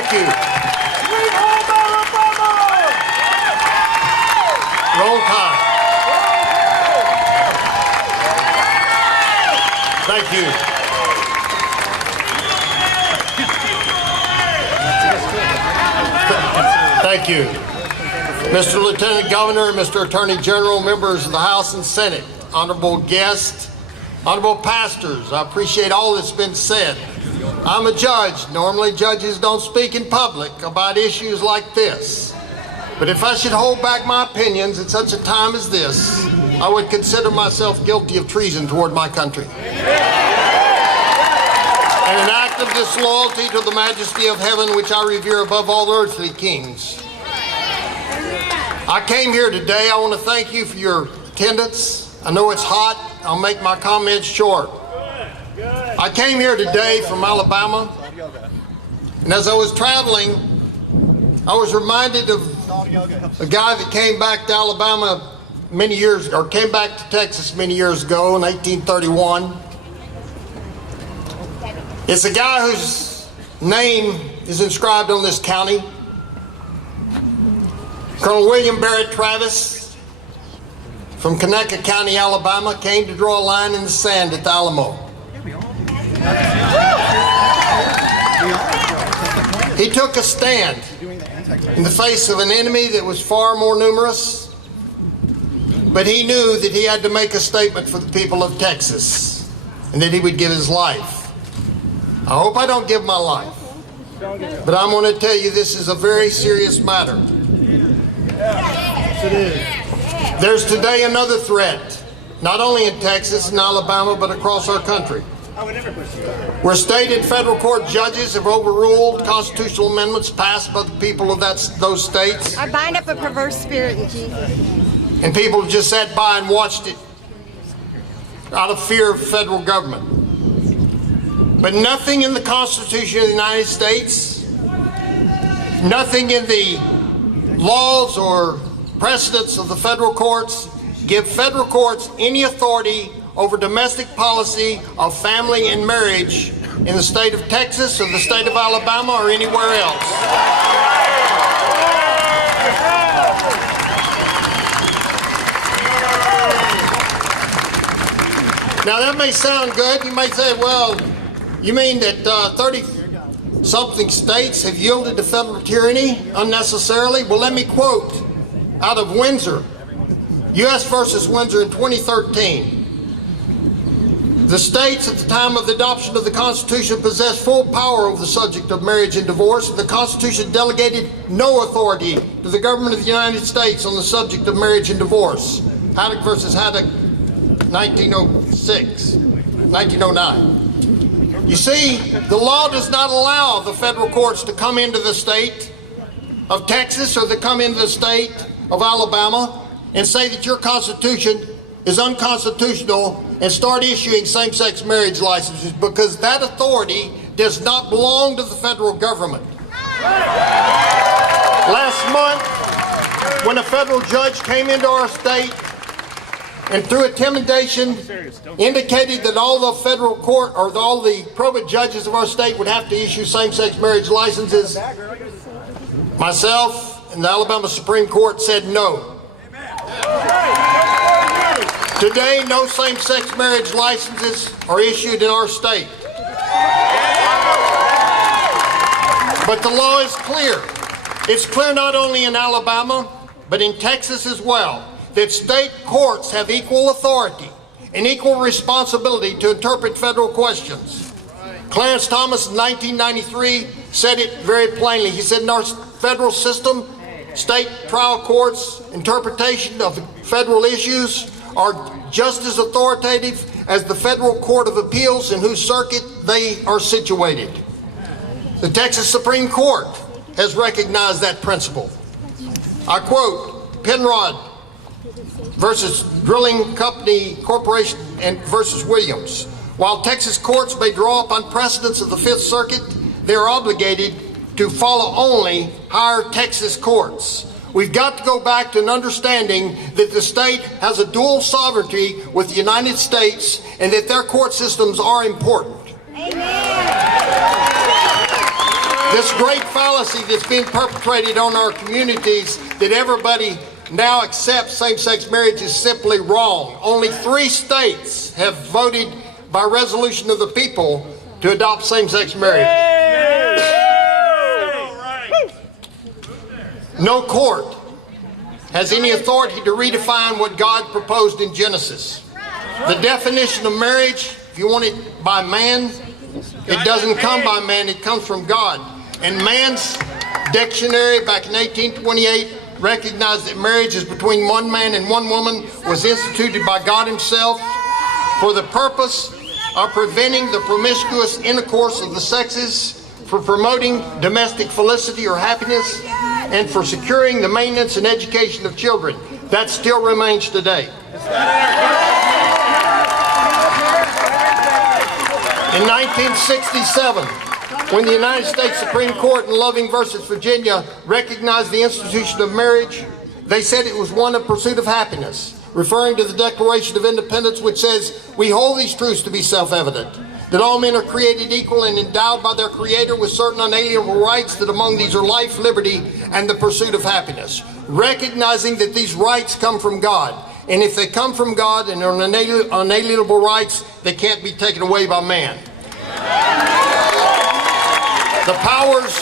Thank you. Roll time. Thank you. Thank you. Mr. Lieutenant Governor, Mr. Attorney General, members of the House and Senate, honorable guests, honorable pastors, I appreciate all that's been said. I'm a judge. Normally judges don't speak in public about issues like this. But if I should hold back my opinions at such a time as this, I would consider myself guilty of treason toward my country. And an act of disloyalty to the majesty of heaven, which I revere above all earthly kings. I came here today. I want to thank you for your attendance. I know it's hot. I'll make my comments short. I came here today from Alabama, and as I was traveling, I was reminded of a guy that came back to Alabama many years, or came back to Texas many years ago in 1831. It's a guy whose name is inscribed on this county. Colonel William Barrett Travis from Conecuh County, Alabama, came to draw a line in the sand at the Alamo. He took a stand in the face of an enemy that was far more numerous, but he knew that he had to make a statement for the people of Texas and that he would give his life. I hope I don't give my life, but I'm going to tell you this is a very serious matter. There's today another threat, not only in Texas and Alabama, but across our country, where state and federal court judges have overruled constitutional amendments passed by the people of those states. I bind up a perverse spirit in Jesus. And people just sat by and watched it out of fear of federal government. But nothing in the Constitution of the United States, nothing in the laws or precedents of the federal courts give federal courts any authority over domestic policy of family and marriage in the state of Texas or the state of Alabama or anywhere else. Now that may sound good. You may say, well, you mean that 30-something states have yielded to federal tyranny unnecessarily? Well, let me quote out of Windsor, U.S. versus Windsor in 2013. The states at the time of the adoption of the Constitution possessed full power over the subject of marriage and divorce. The Constitution delegated no authority to the government of the United States on the subject of marriage and divorce. Haddock versus Haddock, 1909. You see, the law does not allow the federal courts to come into the state of Texas or to come into the state of Alabama and say that your Constitution is unconstitutional and start issuing same-sex marriage licenses, because that authority does not belong to the federal government. Last month, when a federal judge came into our state and through intimidation indicated that all the federal court or all the probate judges of our state would have to issue same-sex marriage licenses, myself and the Alabama Supreme Court said no. Today, no same-sex marriage licenses are issued in our state. But the law is clear. It's clear not only in Alabama, but in Texas as well, that state courts have equal authority and equal responsibility to interpret federal questions. Clarence Thomas in 1993 said it very plainly. He said in our federal system, state trial courts' interpretation of federal issues are just as authoritative as the Federal Court of Appeals in whose circuit they are situated. The Texas Supreme Court has recognized that principle. I quote, Penrod versus Drilling Company Corporation and versus Williams. While Texas courts may draw upon precedents of the Fifth Circuit, they are obligated to follow only higher Texas courts. We've got to go back to an understanding that the state has a dual sovereignty with the United States and that their court systems are important. Amen. This great fallacy that's being perpetrated on our communities that everybody now accepts same-sex marriage is simply wrong. Only 3 states have voted by resolution of the people to adopt same-sex marriage. No court has any authority to redefine what God proposed in Genesis. The definition of marriage, if you want it by man, it doesn't come by man, it comes from God. And man's dictionary back in 1828 recognized that marriage is between one man and one woman, was instituted by God himself for the purpose of preventing the promiscuous intercourse of the sexes, for promoting domestic felicity or happiness, and for securing the maintenance and education of children. That still remains today. In 1967, when the United States Supreme Court in Loving versus Virginia recognized the institution of marriage, they said it was one of pursuit of happiness, referring to the Declaration of Independence, which says, "We hold these truths to be self-evident, that all men are created equal and endowed by their Creator with certain unalienable rights, that among these are life, liberty, and the pursuit of happiness." Recognizing that these rights come from God. And if they come from God and are unalienable rights, they can't be taken away by man. The powers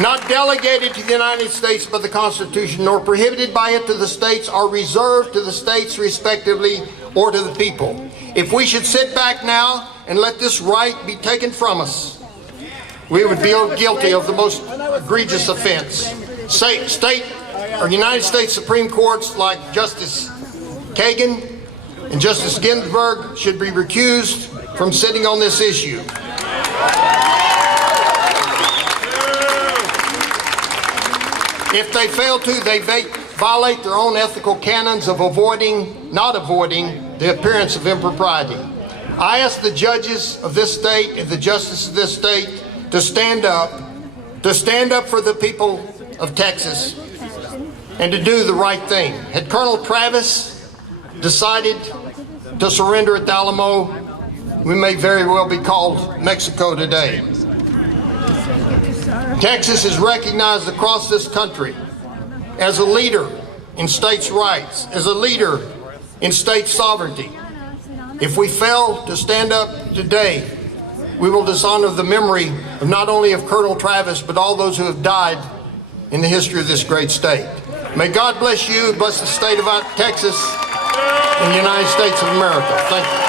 not delegated to the United States by the Constitution, nor prohibited by it to the states, are reserved to the states respectively or to the people. If we should sit back now and let this right be taken from us, we would be guilty of the most egregious offense. State or United States Supreme Courts like Justice Kagan and Justice Ginsburg should be recused from sitting on this issue. If they fail to, they violate their own ethical canons of not avoiding the appearance of impropriety. I ask the judges of this state and the justices of this state to stand up for the people of Texas and to do the right thing. Had Colonel Travis decided to surrender at the Alamo, we may very well be called Mexico today. Texas is recognized across this country as a leader in states' rights, as a leader in state sovereignty. If we fail to stand up today, we will dishonor the memory of not only of Colonel Travis, but all those who have died in the history of this great state. May God bless you and bless the state of Texas and the United States of America. Thank you.